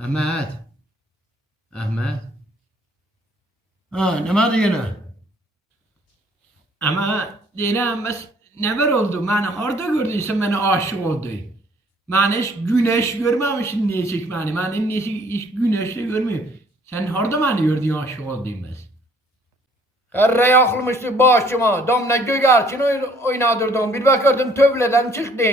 Ahmet. Ahmet. Ha, nima degani? Ama deyirəm, bəs nə var oldu? Məni harda gördüysən mənə aşık oldu? Mən heç güneş görməmişim necik məni. Mən heç güneş də görməyim. Sen harda məni gördün aşık oldun bəs? Karre yakılmıştı başıma. Damla göğerçin oynadırdım. Bir bakırdım tövleden çıktı.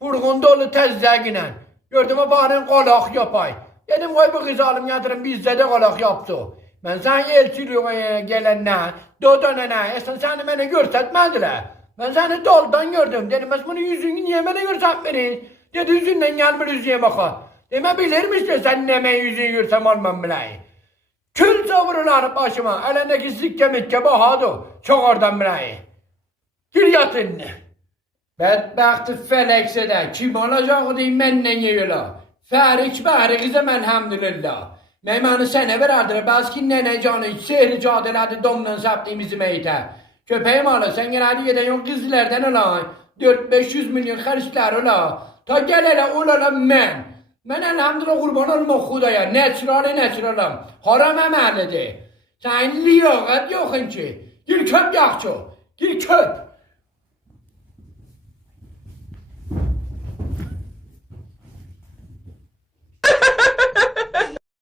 Vurgun dolu tezzegine. Gördüm o bana kolak yapay. Dedim koy bu kız alım yatırım bizde de kolak yaptı. Ben sen elçiliğe gelenle, dödönene, seni bana görsetmediler. Ben seni doldan gördüm. Dedim ben bunun yüzünü niye bana görsetmedin? Dedi yüzünden gelmir yüzüne bakar. Deme bilir misin sen neme yüzünü görsem olmam bileyi. Kül savururlar başıma. Elindeki sikke mikke bahadı. Çok oradan bileyi. Gül yatın. Bedbahtı felekse de kim olacak diyeyim benden yiyorlar. Ferik behrikize elhamdülillah. Meymanı sene verardır. Belki nene canı sehri cadeladı domdan saptığımızı meyte. Köpeğim ala sen genelde giden yok kızlardan ola. 400-500 milyon karışlar ola. Ta gel hele olalım men. Ben elhamdülillah kurban olma Xudaya. Neçralı. Haram əməlidir. Sen liyakat yokun ki. Gir köp yakçı. Gir köp.